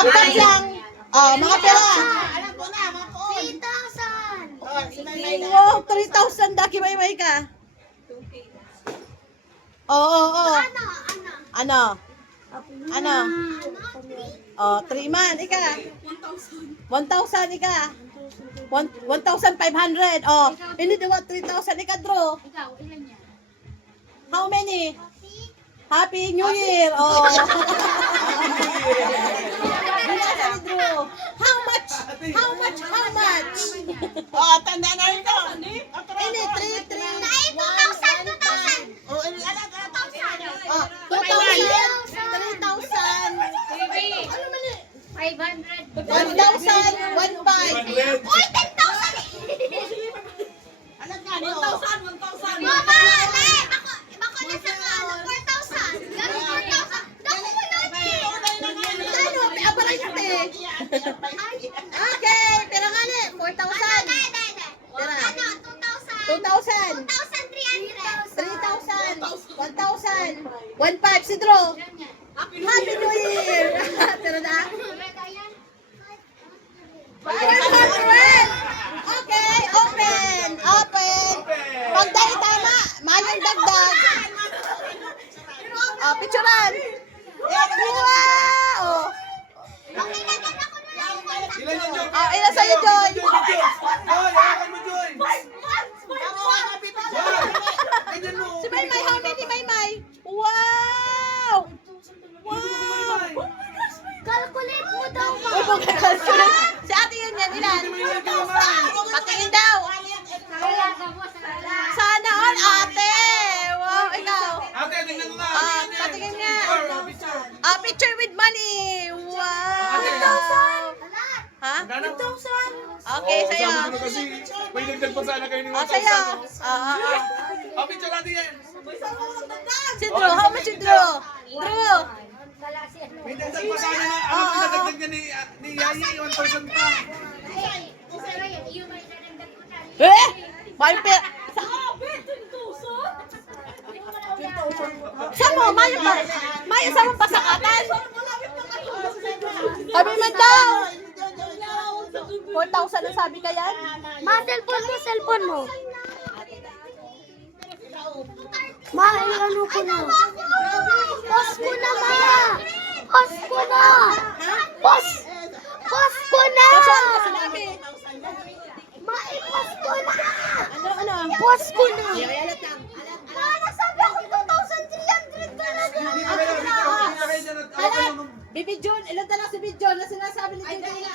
Kapag lang. Oh, mga pera. Alam ko na, mga koon. 3,000. Wow, 3,000 daki may ka. Oo. Ano? Ano? Ano? Oh, 3 man, ika. 1,000 ika. 1,500. Oh, ini diwa 3,000 ika, draw. Ikaw, ilan yan? How many? Happy New Year. Oh. Binasa ni Drew. How much? How much? How much? Oh, tanda na rin to. Ini 3, 3. Ay, 2,000. Oh, alam ka, 1,000. Oh, 2,000. 3,000. Ano man eh? 500. 1,000. 1,500. Uy, 10,000. Alam ka, 1,000. Mama, nay, bako na sa ano, 4,000. Ganun 4,000. Naku, kulot eh. Ano? May abaray natin eh. Okay, pero nga ni, 4,000. Ano, 2,000. 2,000. 2,300. 3,000. 1,000. 1,500 si Drew. Happy New Year. Pero na? 500. Okay, open. Pag dahil tama, mayong dagdag. Picturean. Wow! Okay na, ganda ko na lang. Ilan yung Joy? Ilan sa'yo, Joy? Joy, hawakan mo, Joy. Ganyan mo. Si Maymay, how many Maymay? Wow! Wow! Calculate mo daw, ma. Uy, mag-calculate. Si ate yun yan, ilan? Patingin daw. Sana all, ate. Wow, ikaw. Ate, tingnan mo nga. Patingin nga. Picture. Picture with money. Wow. Ha? Magkano? Okay, sa'yo. Sabi ko na kasi, may dagdag pa sana kayo ni 1,000. Sa'yo. Picture natin yan. Si Drew, how much si Drew? Drew. May dagdag pa sana na, ano pinadagdag niya ni Yayi, 1,000 pa. May pera. Saan mo? Maya sa mong pasakatan. Sabi man daw. 4,000 ang sabi ka yan? Ma, cellphone mo. Ma, ano ko na? Post ko na, ma. Post ko na. Post ko na. Saan ka sinabi? Ma, i-post ko na. Ano? Post ko na. Ma, nasabi ako 2,300 talaga. Hindi na kayo dyan at ako yung... Bibi John, ilan na lang si Bibi John na sinasabi ni John kanina?